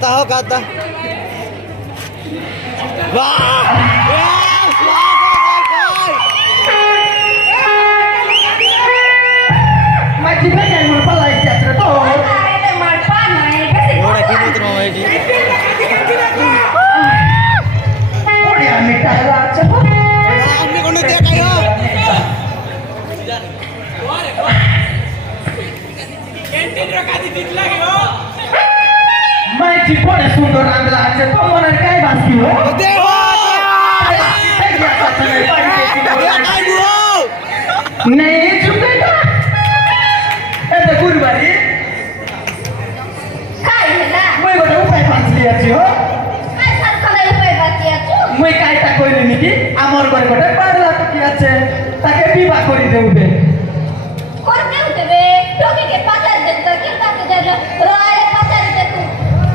kata ho kata. Wah! Yes! Macam mana yang mampalai jatuh tu? Ora kini tu mau ini. Oh dia minta raja. Amni kono dia kayo. मैं चिपड़े सुंदर रंगला আছে তো মনে কাই বাসি हो Dewa! Dia kai bro. नहीं चुकेगा ए तो गुरुवारी मैं गोटे उपाय पाछली अछि हो मैं काईटा কইলে নিকি আমার ঘরে গোটে পাগলা টকি আছে তাকে বিবাহ করি দেউবে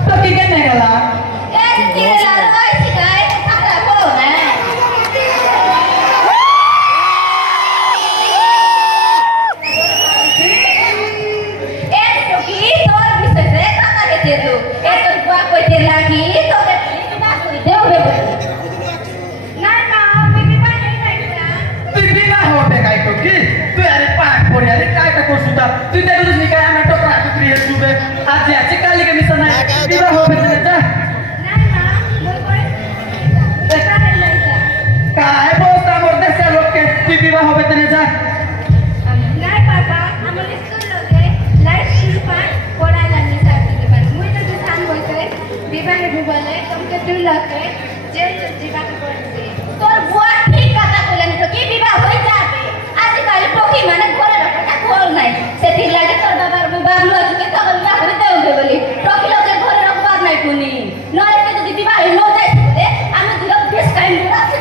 টকি কেনে গেলা তুই বিবাহ হবে কাই টকি তুই আরে পাক পড়ি আরে কাইটা করছুতা তুই দেখলুস নি কাই আমি টকরা টুকরি হেসুবে আজি আছে কালিকে মিশা নাই বিবাহ হবে না যা কাই বলতা মোর দেশে লোককে তুই বিবাহ হবে না যা তোর বুয়া ঠিক কথা কইলেন তো কি বিবাহ হই যাবে আজকাল টকি মানে ঘরে রাখাটা ঘর নাই সেটি লাগে তোর বাবার বাবলু আজকে তখন বিবাহ করে দেউবে বলি টকি লোকের ঘরে রাখবার নাই কোনি নয় তো যদি বিবাহ ন যাইতে আমি দুটো বেশ টাইম আছে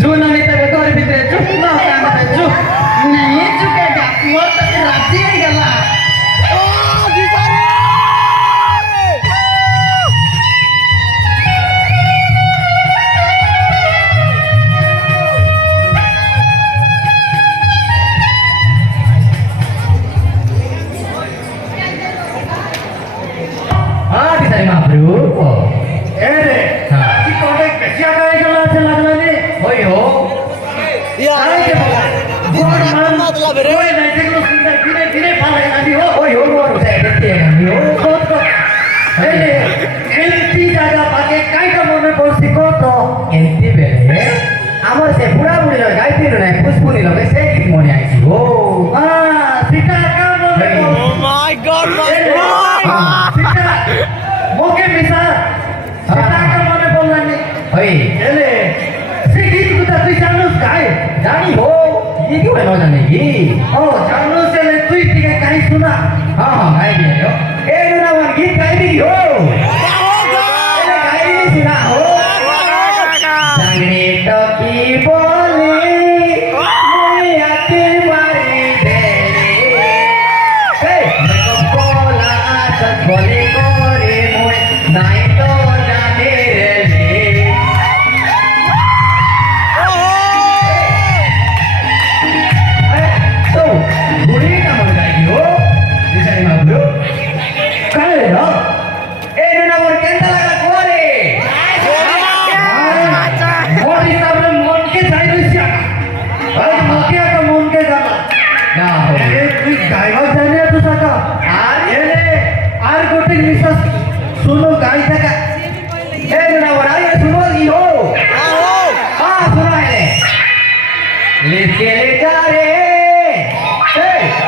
জুন আমি তবে তোর ভিতরে চুপ না কামতে চুপ नहीं चुकेगा वो तो राजी ही गला हाँ किसारी महाप्रभु ए रे की कोटे कैसे आए गला से लगला ने होई हो Ya. काय के बोला Dia मतलब रे. ओए नहीं देखो सुंदर गिने गिने पाले अभी हो ओए हो से देखते हैं अभी हो बहुत को ए एलती জায়গা পাকে কাইটা মনে পড়ছি কত এলতি বেলে আমার সে বুড়া বুড়ি লয় গাইতে নাই পুষ্পুনি লয় সে কি মনে আইছি ও সিটা কা মনে Oh my god, my god. সিটা মোকে মিসা সিটা কা মনে পড়লানি ওই এলে সে গীত গুতা তুই জানোস গায় জানি हो ये क्यों है ना नहीं ये ओ जानो से ले तू ठीक है कहीं सुना हां हां गाई भी हो ए ना वन गीत गाई भी हो गाई भी सुना हो संगीत तो की बोली मैं आते मारी तेरे ए मैं को बोला तो बोले कोरे मोय नहीं तो जाने रे तो बुढ़ी का मन जाएगी हो जैसे नहीं मालूम कल ना ए ना वो केंद्र लगा कोरे मोर हिसाब से मन के जाए रुसिया आज मकिया का मन के जाना ना हो ये तू गायवा जाने तो सका आर ये ले आर गोटे निश्वास सुनो गाई सका ए ना वो आइए सुनो ई हो हां सुनो है लेके ले जा रे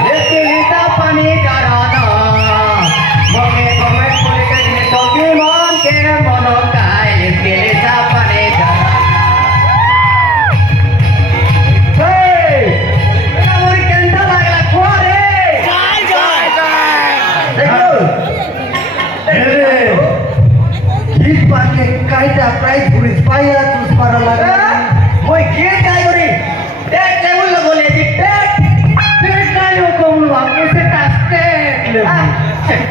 लेके लेता पानी का राना मगे मगे बोले के तो की मन के मनो काय लेके लेता पानी का हे ना मोर केंदा लागला कोरे देखो अरे गीत पाके कायटा प्राइस पुलिस पाया तुस पर लगा मोय गीत काय करी देख टेबल बोले जी पेट नहीं हो कौन वापस से काटते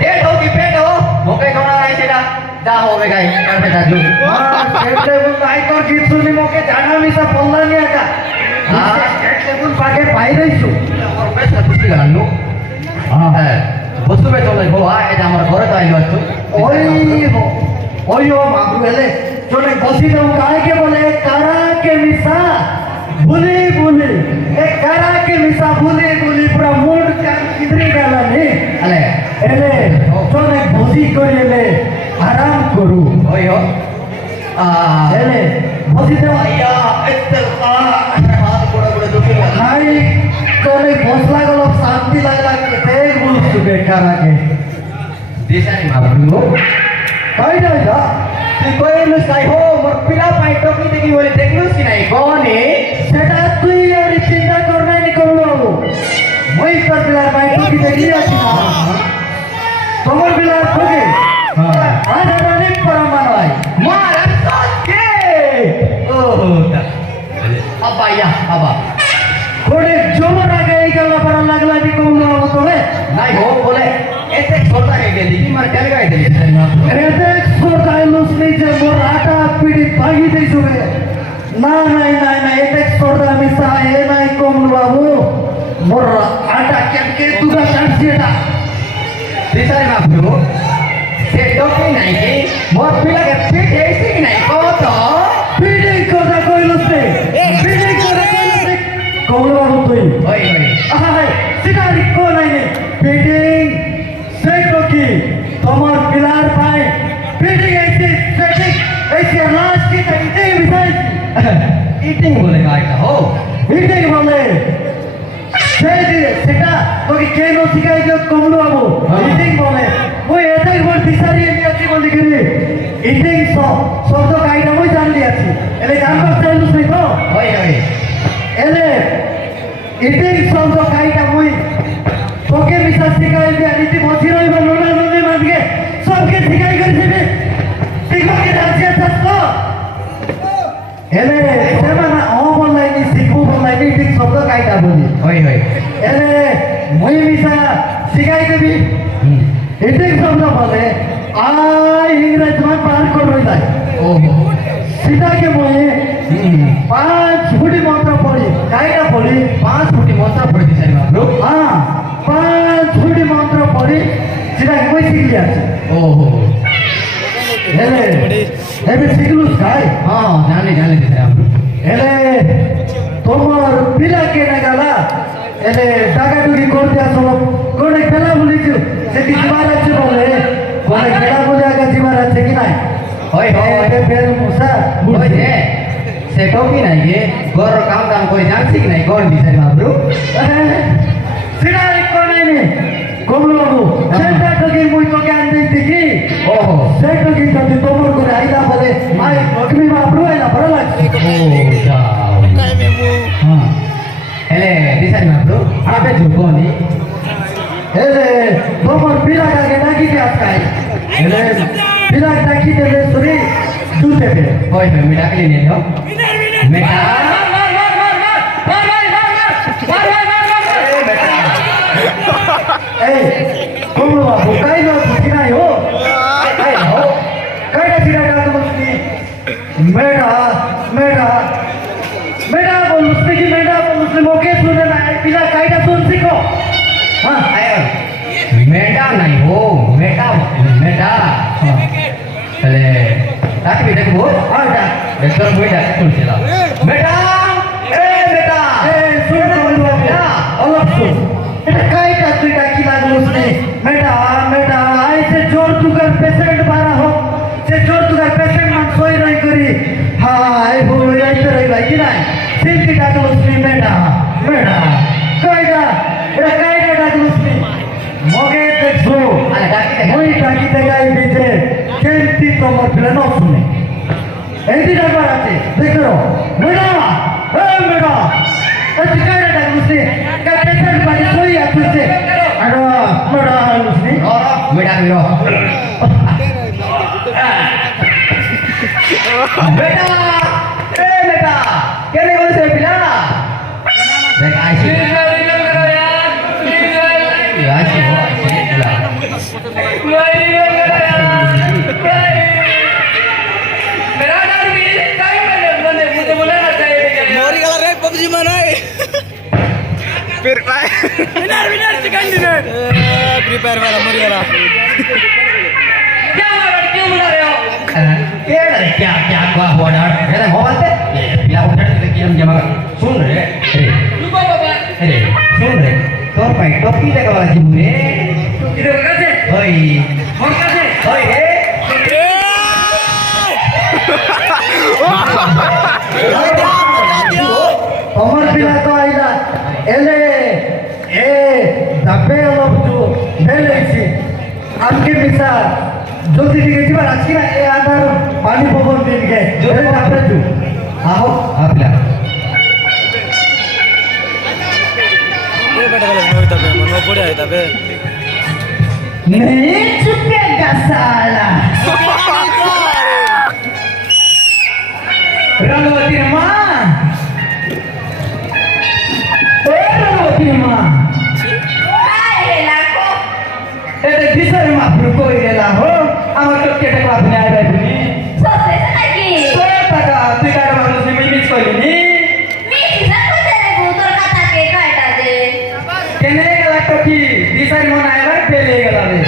पेट हो कि पेट हो मोके कोना नहीं सेटा जा हो बे गाई करते जाजू पेट लेबुल भाई तो गीत सुनी मोके जाना मिसा बोलना नहीं आता हां पेट लेबुल पाके भाई रहीसु और मैं सब कुछ गालो বস্তু বে চলে গো এটা আমার ঘরে তো আইলো একটু ওই মাগরু এলে চলে বসি দাও কাকে বলে কারাকে মিশা ভুলি ভুলি এ কারাকে মিশা ভুলি ভুলি পুরা মুড কিদরি গেল নে আলে এলে চলে বসি করে এলে আরাম করু ওই হো এলে বসি দাও আইয়া একদম হাত বড় বড় দুটো হাই চলে বসলা গেল শান্তি লাগলা কেতে বলছু বেকারাকে দেশানি মাগরু কই যাই যা তুই কইলু সাই হো মোর পিলা পাই টকি দেখি বলে দেখলুস কি নাই কোনে সেটা তুই আর চিন্তা কর নাই নি করলো মই তোর পিলা পাই টকি দেখি আছি না তোমার পিলা টকি আজ রানি পরমান হয় মার সকে ও আবা ইয়া আবা কোনে জোর আগে গেল পর লাগলা নি করলো তোরে নাই হো বলে এতে ছোটা হে গেলি কি মার কেন গাই দিলি এতে ছোটা লুসনি যে মোর আটা পিড়ি ভাগি দেইছো রে না নাই নাই নাই এতে ছোটা মিসা এ নাই কমলু বাবু মোর আটা কেমকে তুগা চাচ্ছি এটা দিশারি বাবু সে টকি নাই কি মোর পিলাকে পিট এসে কি নাই কত পিড়ি কথা কইলুস রে পিড়ি কথা কইলুস রে কমলু বাবু তুই ওই ওই আহাই সিটারি কো নাই নে পিড়ি সেটো কি তোমার পিলার পাই পিটি গেছে সেটি ऐसे लास्ट की तरीके मिसाल ईटिंग बोले गाइडा हो ईटिंग बोले সেটা তোকে কেন শিখাই দিও কমলু বাবু ईटिंग बोले মই এটাই বল দিশারি এনে আছি বলি গেলি ईटिंग শব্দ গাইডা মই জানলি আছি এলে জানবা চাইলুস নাই তো ওই ওই এলে ईटिंग শব্দ গাইডা মই তোকে মিশা শিখাই দিয়া নীতি মজি রইবা লোনা লোনে মাঝগে সবকে শিখাই করে দিবে শিখবা কে আছে তো এলে সেমানা ও বলাই নি শিখু বলাই নি ঠিক শব্দ কাইটা বলি ওই ওই এলে মই মিশা শিখাই দিবি এটাই শব্দ বলে আই ইংরেজ মা পার করে যায় ও সিটাকে মই 5 ফুটি মন্ত্র পড়ি কাইটা পড়ি 5 ফুটি মন্ত্র পড়ি দিছারি বাবু হ্যাঁ 5 ফুটি মন্ত্র পড়ি সেটা কই শিখলি আছে ওহো এলে এবে শিখলুস কাই হ্যাঁ জানি জানি দিছারি বাবু এলে তোমার পিলাকে না গালা এলে টাকাটুকি করতে আসলো কোনে খেলা বলিছু সেটি জীবার আছে বলে কোনে খেলা বলে আগে জীবার আছে কি নাই হয় হয় ফের মুসা বুঝে সেটো কি নাই গে গর কাম কাম করে জানছি কি নাই কোন দিছারি বাবু সিনারি কোনে নে কমলু বাবু সেটা তোকে মুই তোকে আনতে দেখি ওহো সেটা কি যদি তোমার করে আইলা বলে আই লক্ষ্মী বাবু আইলা বড় লাগছে ও যাও কাই মেমু হ্যাঁ এলে দিছারি বাবু আবে ঝুকনি এলে তোমার পিলা কাকে ডাকি দে আজকাই এলে পিলা ডাকি দেবে সরি দুতে দে ওই আমি ডাকলি নে দাও মেটা এই কমলু বাবু কাই না বুঝি নাই হো কাই হো কাইটা সিরা ডাক বসনি মেটা মেটা মেটা বলুসনি কি মেটা বলুসনি মোকে শুনে না পিলা কাইটা শুন শিখো হ্যাঁ আয় মেটা নাই হো মেটা মেটা তাহলে ডাকবি দেখবো হ্যাঁ ডাক তোর বই ডাক শুনছিলাম মেটা এ মেটা এ শুন কমলু বাবু অলপ শুন এটা কাইটা তুই ডাকি লাগলুস নে মেটা মেটা আইছে জোর তুকার পেশেন্ট বারা হোক সে জোর তুকার পেশেন্ট মান সই রই করি হাই বই আইতে রই ভাই কি নাই সিলকি ডাকলুস নে মেটা মেটা কাইটা এটা কাইটা ডাকলুস নে মগে দেখছো আরে ডাকি দে মই ডাকি দে গাই দিতে কেনতি তোমার প্ল্যান শুনে এইটি ডাকবার আছে দেখো মেটা এ মেটা এটা কাইটা ডাকলুস নে কাই পেশেন্ট বাড়ি সই আছে আরে মেটা ডাকলুস নে মেটা বিরো বেটা এ বেটা কেনে বলছ পিলা দেখ আইছি আইছি मेरा नाम भी काई मैंने मुझे बोला ना चाहिए मोरी गला रे पबजी मनाई फिर काय winner winner chicken dinner prepare वाला मर गया क्या हुआ बेटा क्यों बुला रहे हो क्या क्या हुआ हुआ डर अरे मोबाइल पे पिला उठा के किया जमा सुन रे अरे रुको बाबा अरे सुन रे तोर पाई टोपी लगावा जी रे इधर कैसे ओई और कैसे ओई रे कमर पिला तो आइला एले ए दबे लोग जो भेलेছি आमके मिसा जल्दी दिखे जीवा आजके ना ए आधार पानी पवन दिन के जो दबे जो आओ आपला ये बेटा गलत नहीं तबे मन बढ़िया है तबे नहीं चुकेगा साला रंगवती माँ रंगवती माँ काय हेला को এটা কিসের মাপরু কই গেলা হো আমার তো কেটে আপনি আইবা তুমি सोसे नाकी তো টাকা তুই কার মানুষ মিমিস কইনি मी तिला कोते रे भूतोर कथा के काटा दे কেনে গেলা তো কি দিশারি মন আইবা পেলে গেলা রে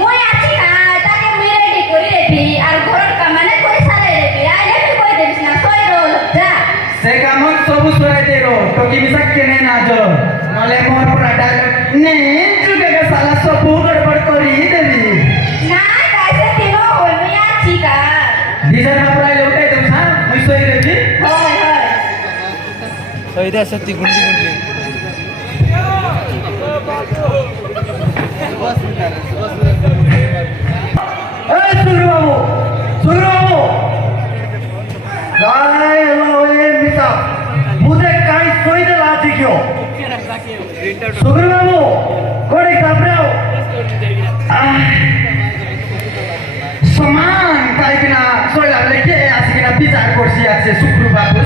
মই আছি না তাকে মুই রেডি করি রেবি আর ঘরর কামানে করে সারাই রেবি আইলে তুই কই দেবিস না সই রোল যা সে কাম সবু সরাই দেরো তো কি মিসা কেনে না যো নলে মোর পুরা ডায়লগ নে চুকেগা সালা সবু গড়বড় করি দেবি না কাইছে তিনো হল मी আছি কা দিশারি না পুরাই উঠাই দেব না মুই সই রেবি হয় হয় तो इधर सत्ती गुंडी गुंडी এই সুরু বাবু গায় এলো এ মিতা মুঝে কাই সই দে লাতি কিও সুরু বাবু কোড়ে কাপড়াও সমান কাই কিনা সই লাগলে কে আছে কিনা বিচার করছি আছে সুরু বাবু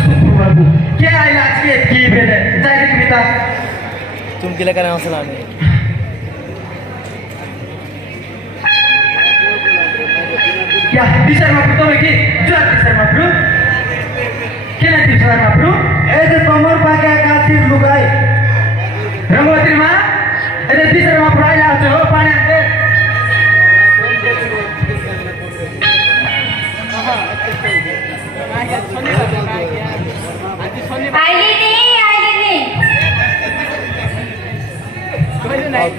কে আইলা আজকে কি বেলে যাই দেখি মিতা तुम किला करना मसला नहीं Ya, bisa mapru to ki? Jual bisa mapru? Kena bisa mapru? Ede tomor pakai kasih lugai. Ranggo terima? Ede bisa mapru aja tuh, panen deh. আইলি নি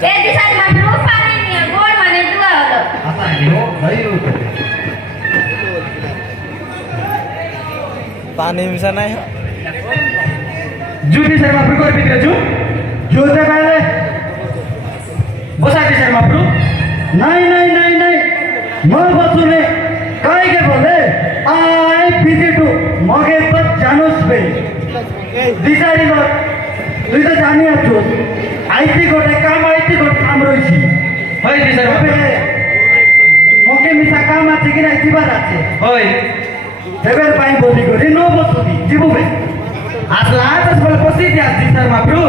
এ দিশার মাত্র পানি নিয়ে গোল মানে দুয়া হলো Apa ini? Oh, ayo. पानी मिसा नहीं Ju bisa mapru kau pikir ju? Ju teh pale. Bosa bisa mapru? नहीं मैं बसुने काय के बोले आई बिजी टू मगे पर जानोस पे दिसारी लो তুই তো জানি আছো আইতি গোটে কাম রইছি হই দিছার বাপে মকে মিছা কাম আছে কি নাই দিবার আছে হই দেবের পাই বলি করি নো বসুদি জিবুবে আসলা আজ বলে বসি দিয়া দিছার মাপ্রু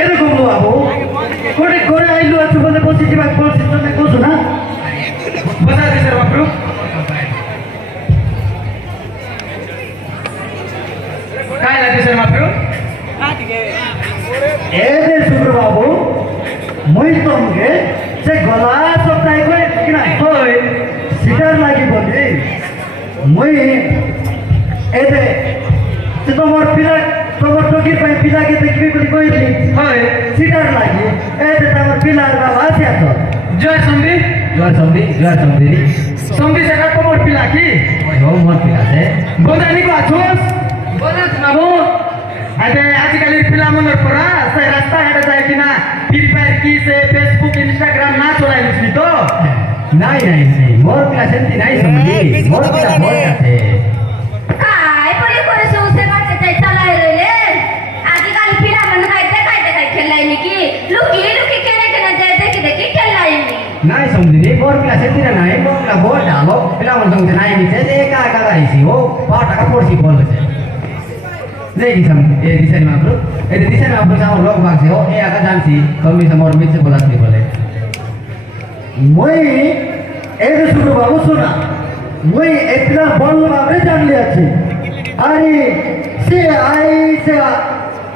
এরকম লো আবু কোটে করে আইলু আছো বলে বসি দিবা বলছি তুমি কোসু না বসা দিছার মাপ্রু काय लागते सर माप्रू এদে সুব্র বাবু মই তোমকে সে গলা সপ্তাহে কই কি না কই সিটার লাগি বলি মই এদে সে তোমার টকি পাই পিলাকে দেখবি বলি কইলি হয় সিটার লাগি এদে তোমার পিলার বাবা আছে তো জয় সন্ধি সন্ধি সে তোমার পিলা কি ওই হো মোর পিলা সে বোঝানি কো আছোস বোঝাস বাবু আরে আজকালের পিলামনের পড়া সে রাস্তা হেঁটে যায় কিনা ফ্রি ফায়ার কি সে ফেসবুক ইনস্টাগ্রাম না চলাই দিছি তো নাই মোর পিলা সেন্তি নাই সন্ধি মোর পিলা মোর কাছে काय पडे करे सोसे मारते ताई चालाय रहिले आधी काल पिला मन खायते खेळलाय की लुकी केने देखी खेळलाय নাই সন্ধি মোর পিলা সেন্তি না নাই মোর পিলা বহুত ডালো পিলামন সঙ্গে নাই নিছে যে একা গাইছি ও 5 টাকা পড়ছি বলছে দেখি সাম এ দিশারি মাপ্রু এই দিশারি মাপ্রু আমার লোক ভাগছে ও এ একা জানছি কমি সমর মিছে বলাতে বলে মই এই যে শুরু বাবু শোনা মই এতলা বল ভাবে জানলি আছি আরে সে আই সে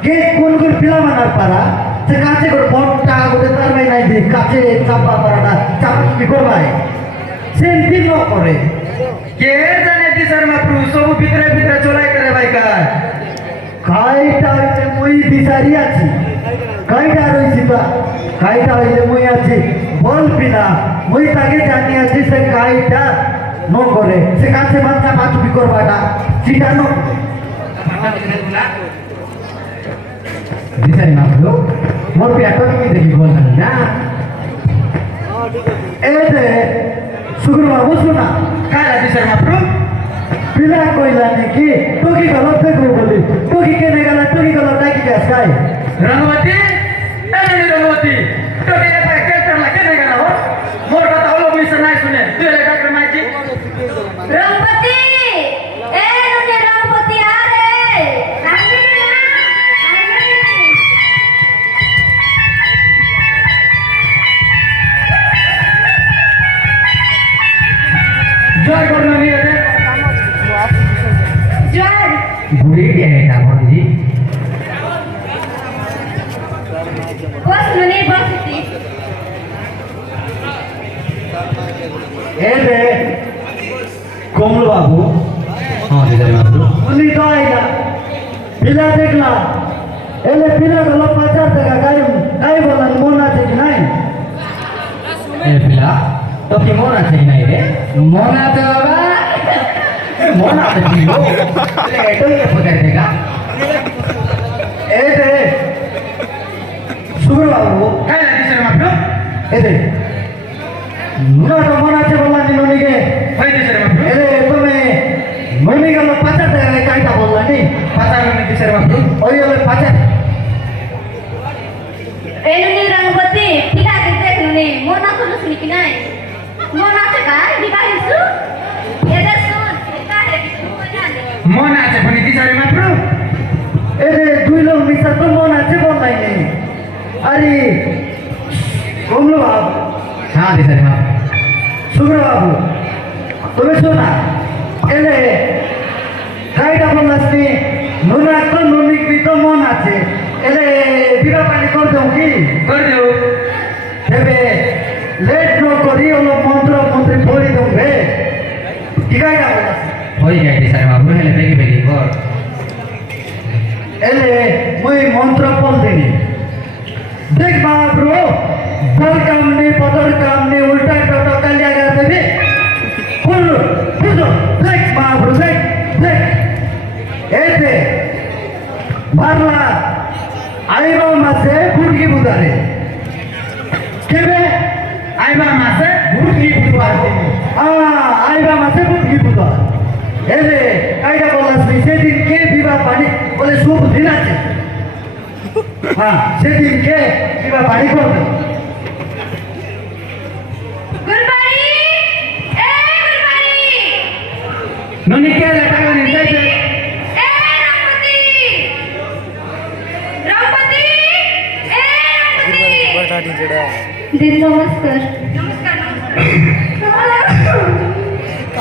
গে কোন পিলা মানার পারা से काचे गोटे बट्टा गोटे तार भाई नाई दे काचे चापा कराटा चापी करबाय सेंटी न करे के जाने टीचर माप्रू सब ভিতরে ভিতরে চলাই করে ভাই কাইটা হইতে মই বিচারি আছি কাইটা রইছি বা কাইটা হইতে মই আছি বলবি না মই তাকে জানি আছি সে কাইটা ন করে সে কাছে বাচ্চা মাছবি করবাটা সেটা ন বিচারি মাপ্রু মোর পেট কি দেখি বললাম না এই যে শুক্রবার বুঝলো না কারা টিচার মাপ্রু পিলা কইলা নাকি টকি গেল দেখবো বলি টকি কেনে গেল টকি গেল নাকি গ্যাস খাই রঙ্গবতী এই রঙ্গবতী তোকে এটা কেটে লাগে না কেন মোর কথা হলো বুঝছ না শুনে তুই এলে ডাক্তার মাইছি রংপতি এ নুনে রংপতি আরে জয় করনা নিয়ে দে জয় বুড়ি কে এটা বলি বস নুনে বসতি এলে কমল বাবু হ্যাঁ টিচার মাপ্রু উনি তো আইলা পিলা দেখলা এলে পিলা গেল 50 টাকা গাই গাই বললেন মন আছে কি নাই এ পিলা তো কি মন আছে কি নাই রে মন আছে বাবা মন আছে কি গো এটো কে পড়ে দেখা এই যে সুগুর বাবু কারা টিচার মাপ্রু এই যে নুনা তো মন আছে বললেন ননিকে হয় টিচার মাপ্রু এলে তুমি ননি গেল 50 টাকা গাইটা বললেন নি পাতা নি টিচার মাপ্রু ওই হলে 50 এ নুনে রংপতি পিলা কে দেখ নুনে মন আছে শুনি কি নাই মন আছে কাই বিবাহ হিসু এটা শুন এটা কিছু জানে মন আছে বনি টিচার মাপ্রু এই যে দুই লোক মিশা তো মন আছে বললাই নেই আরে কমল বাবু হ্যাঁ টিচার মাপ্রু সুগুর বাবু তুমি শোনা এলে গাইটা বললাস নি নুনা তো নুনিক তো মন আছে এলে বিবাহ পানি করে দেও কি করে দেও দেবে লেট ন করি হলো মন্ত্র মন্ত্রী বলি দেব রে কি গাইটা বললাস হই যায় টিচার মাপ্রু হেলে বেগি বেগি কর এলে মুই মন্ত্র বল দিনি দেখ বাবু বল কামনি পদর কামনি উল্টা টোটো কালিয়া গা দেবে বলো বুঝো দেখ বাবু দেখ দেখ এই দে বারলা আইবা মাসে গুড়গি বুদারে কেবে আইবা মাসে মুরগি বুঝবাতে আইবা মাসে গুড়গি বুদার এলে কাইটা বললাস সেদিন কে বিবাহ পানি বলে শুভ দিন আছে হ্যাঁ সেদিন কে বিবাহ পানি করবে গুরবাড়ি এ গুরবাড়ি ননি কে টাকা নিয়ে যাইতে এ রংপতি রংপতি এ রংপতি দিদি নমস্কার নমস্কার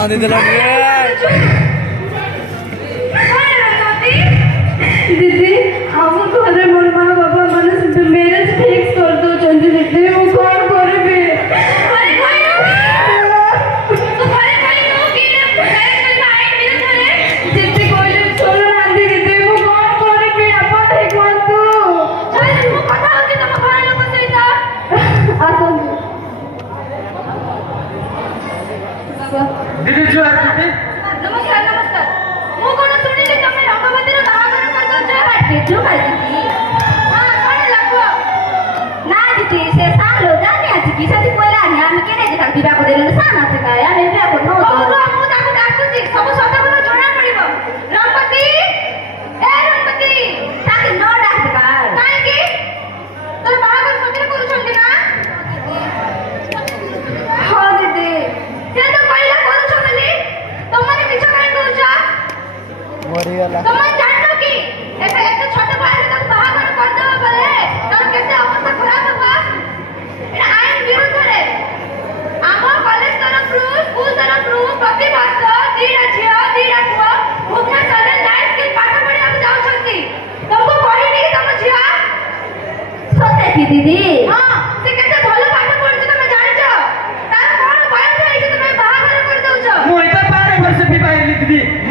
আদে দিলা दीदी हमको घरे मोर माँ बाबा मैंने मैरिज फिक्स कर दो चंदी दीदी वो कौन करे बे अरे भाई तो भाई भाई नो की ना मैरिज में भाई मिल करे जितने कोई छोड़ो ना दीदी वो कौन करे बे अपन एक मान तो अरे वो पता हो कि तुम भाई लोग से था आसन দিদি জয় দিদি नमस्कार नमस्कार वो कौन सुनी ले तुमने रंगवती रो बाहागर कर दो जय बाटे जो भाई दीदी हां कौन लगो ना दीदी से साल हो जाने आज की शादी कोइला नहीं हम केने जे खाली बिया को देले सान আছে काय আমি বিয়া করব নো তো আমি তাকে ডাকুছি সব সদা বলে জଣା পড়িব রংপতি এ রংপতি তাকে নো ডাক কার কাই কি তোর বাহাगर সতরে করুছন্তি না हां दीदी से तो কইলা করুছ বলি তোমারে মিছ কাই কইছ মরিগলা তোমার জানো কি এটা একটা ছোট ভাইয়ের কাছে বাহাঘর করে দেওয়া বলে তার কেতে অবস্থা খারাপ হবা এটা আইন বিরুদ্ধে আমার কলেজ তরফରୁ স্কুল তরফରୁ প্রতি মাস দিটা ঝিଅ ଦିଟା ପୁଅ ଭୁବନେଶ୍ୱରରେ ଲାଇଫ୍ ସ୍କିଲ୍ ପାଠ ପଢିବାକୁ ଯାଉଛନ୍ତି ତମକୁ କହିନି କି ତମ ଝିଅ ସତେ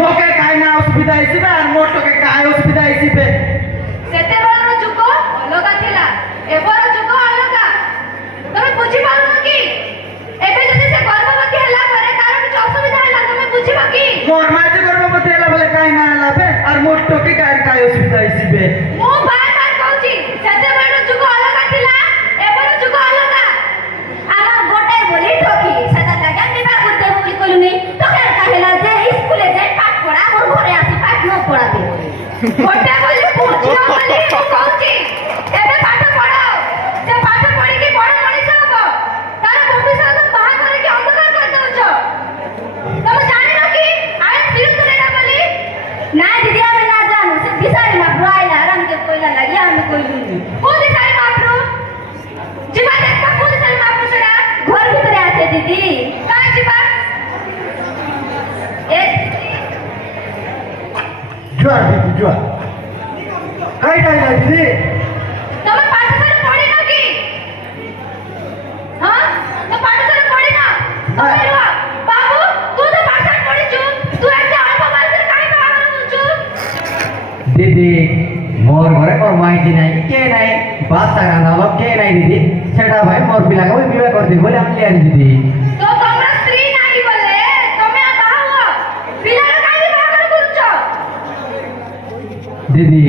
मोके काय ना असुविधा आइसिबे और मोर टके काय असुविधा आइसिबे ସେତେବେଳର ଯୁଗ ଅଲଗା ଥିଲା ଏବେର ଯୁଗ ଅଲଗା ତମେ ବୁଝିପାରୁନ କି ଏବେ ଯଦି ସେ ଗର୍ଭବତୀ ହେଲା ପରେ ତାର କିଛି ଅସୁବିଧା ହେଲା ତମେ ବୁଝିବ କି मोर माजे गर्भवती होला बोले काय ना होला बे और मोर टके काय असुविधा आइसिबे ମୁଁ ବାର କହୁଛି ସେତେବେଳର ଯୁଗ ଅଲଗା ଥିଲା ଏବେର ଯୁଗ ଅଲଗା ଆମର ଗୋଟାଏ ବୋଲି ଠକି ସେଟା ଜାଗା ବିବାହ କରିଦେ ବୋଲି କହିଲୁନି ତ କେଟା ହେଲା ଯେ ସ୍କୁଲେ ଯାଇ ପାଠ ପଢା ମୋର ଘରେ ଆସି ପାଠ ନ ପଢାବେ ଗୋଟେ ବୋଲି ବୁଝିବ ବୋଲି ମୁଁ କହୁଛି ଏବେ ପାଠ ପଢାଅ ସେ ପାଠ ପଢିକି ବଡ ମଣିଷ ହବ ତାର ଭବିଷ୍ୟତ ବାହା କରିକି ଅନ୍ଧକାର କରିଦଉଛ ତମେ ଜାଣିନ କି ଆଇନ ବିରୁଦ୍ଧରେ ଏଟା ବୋଲି ନା ଦିଦି ଆମେ ନା ଜାଣୁ ସେ ବିଷୟରେ ନା ବ୍ରାଇଲା ଆରାମকে কইলা লাগি আমি কইলুনি কোন দিশারি মাপরু জিবা দেখা কোন দিশারি মাপরু সেটা ঘর ভিতরে আছে দিদি কাই জিবা এ जुआर दीदी जुआर काय ना दीदी তুমি পাঠশালা পড়ি না কি হ্যাঁ তো পাঠশালা পড়ি না তুমি রো বাবু তুই তো পাঠশালা পড়িছু তুই এত অল্প বয়সে কাই বাবা হচ্ছু দিদি মোর ঘরে মোর মাইটি নাই কে নাই বাচ্চা কান্দালো কে নাই দিদি সেটা ভাই মোর পিলাকে ওই বিবাহ করতে বলে আনলি আর দিদি তো তোমরা স্ত্রী নাই বলে তুমি বাবা হও পিলার কাই বাবা করছ দিদি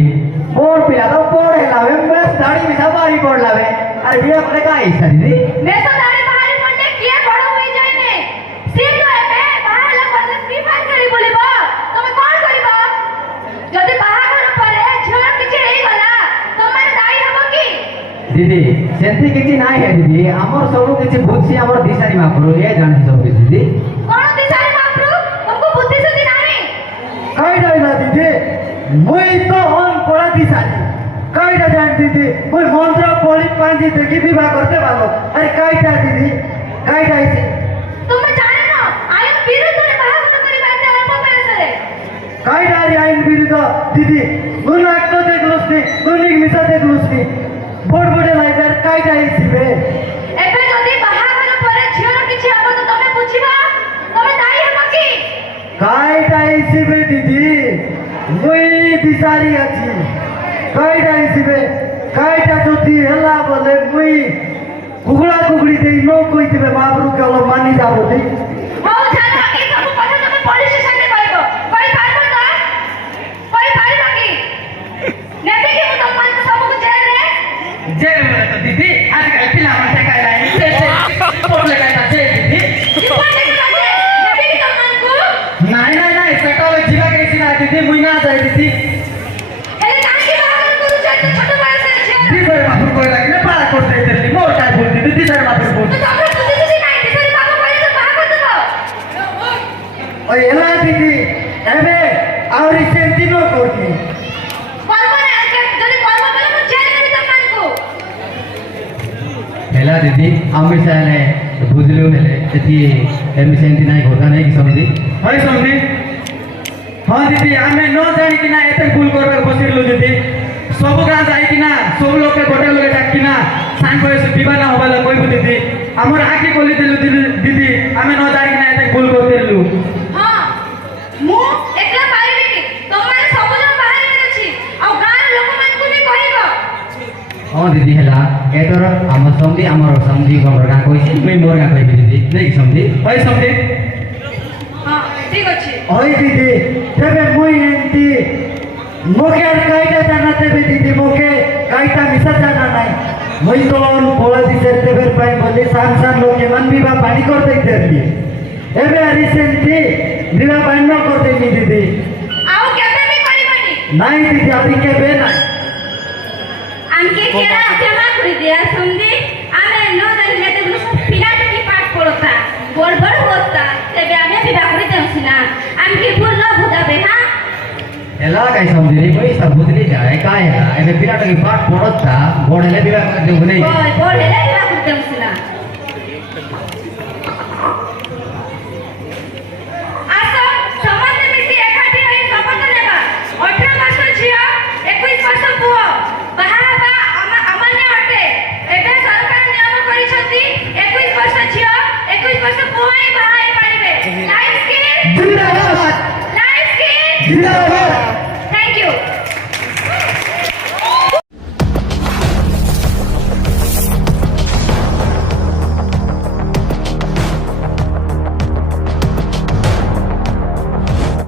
মোর পিলা তো পড়ে লাভে বেশ দাড়ি মিশা বাড়ি পড় লাভে আর বিয়ে করে কাই ইচ্ছা দিদি মেসদারি বাহারি পড়লে কিয়ে বড় হয়ে যায় নে সে তো এবে বাহালা করলে ফ্রি ফায়ার খেলি বলিব তুমি কোন করিব যদি বাহাঘর পরে ঝিওর কিছু হেই গলা তোমার দায়ী হব কি দিদি সেন্তি কিছু নাই হে দিদি আমার সবু কিছু বুঝছি আমার দিশারি মা করো এ জানছি সব কিছু দিদি কোন দিশারি মাপরু তোমাকে বুদ্ধি শুদ্ধি নাই काय ना दीदी मुई तो ऑन पड़ा दिसाली काय जान दीदी मुई मंत्र पढ़ी पांजी देखी विवाह करते पारो अरे काय दीदी काय आइसे তুমি জানো না আইন বিরুদ্ধে বাহাঘর করিবা এতে অল্প বয়সে काय रे आईन विरुद्ध दीदी मुन एकटो देखलुसनी मुनिक मिसा देखलुसनी बोड बोडे लाइबर काय आइसिबे এবে যদি বাহাঘর পরে ঝিওর কিছু হব তো তুমি বুঝিবা তুমি দায়ী হব কি काय आइसिबे दीदी मुई दिसारी अछि काय आइसिबे काय যদি হেলা বলে মুই কুকুড়া কুকুড়ি দেই নো কইতিবে মাবরু কেল মানি যাব দেই হও জানো এই সব কথা তুমি পুলিশের সামনে কইব কই পারবো না কই পারবো কি নেবে কি মু তোমার সবকু জেল রে জেল বলে তো দিদি আজকাল পিলা মাঠে কাই লাই পড়লে কাই না দিদি জীবন দেখে লাগে নেবে কি তোমারকু নাই নাই নাই সেটা ওই জিবা গেছি না দিদি মুই না যাই দিদি এলে কাকে বাহাঘর করছ এত ছোট বয়সে ঝিও দিশারি মা করে লাগলে পাড়া করতে দিদি মোর কাই বল দিদি দিশারি মা বল তো তোমরা বুদ্ধি শুদ্ধি নাই দিশারি বাবা কইলে তো বাহা করে দেব ওই হেলা দিদি এবে আউরি সেন্তি নো করতি করবো না আজকে যদি করবো বলে মু জেল নেবে তোমারকু হেলা দিদি আমি চাইলে বুঝলু হেলে এটি এমি সেন্তি নাই ঘটা নাই কি সমঝি হয় সমঝি হ্যাঁ দিদি আমি ন জানি কিনা এতে ভুল করবে বসিরলু দিদি সব গাঁ যাই কিনা সব লোকে গোটে লোকে ডাক কিনা সান বয়স বিবাহ না হবালে কইবু দিদি আমার আগে কলি দিলু দিদি আমি ন জানি কিনা এতে ভুল করতেলু হ্যাঁ মু একলা পারিবিনি তোমার সবজন বাহারে আছে আর গাঁর লোকমানকু বি কইব ହଁ ଦିଦି ହେଲା ଏଥର ଆମର ସମଧି ଗମର ଗାଁ କହିଛି ମୁଇଁ ମୋର ଗାଁ କହିବି ଦିଦି ନାଇଁ କି ସମଧି ହଇ ସମଧି হ্যাঁ ঠিক আছে ওই দিদি তেবে মুই এন্তি মোকে আর কাইটা জানা তেবে দিদি মোকে কাইটা মিশা জানা নাই মুই তো অন পোলা দিছে তেবের পাই বলি সান লোকে মান বিবাহ পানি করতে দেবি এবে রিসেন্টলি বিবাহ পানি ন করতে নি দিদি আও কেবে বি করিবনি নাই দিদি আমি কেবে নাই আমকে কেরা ক্ষমা করে দিয়া সন্ধি আমি ন জানি এতে গুলো সব পিলাটি কি পাঠ পড়তা বড় বড় হতা তেবে আমি বিবাহ করে দেউছি না আমকে ভুল ন বুঝাবে হ্যাঁ ହେଲା କାଇଁ ସମଧି ମୁଇଁ ସବୁ ବୁଝଲି ଯାଏ କାଇଁ ହେଲା ଏବେ ପିଲାଟାকে ପାଠ ପଢତା ବଡ଼ ହେଲେ ବିବାହ କରି ଦେବୁ ନାଇଁ বড় বড় হেলে বিবাহ করে দেউছি না আসো সমাজে মিশি একাঠি হই শপথ নেবা 18 মাস ঝিও 21 মাস পুଅ বাহা হবা আমান্য অটে এবে সরকার নিয়ম করিছন্তি 21 মাস ঝিও 21 মাস পুଅ ହିଁ ବାହା ହେଇ ପାରିବେ ଲାଇଫ ସ୍କିଲ୍ জিন্দাবাদ লাইফ স্কিল जिंदाबाद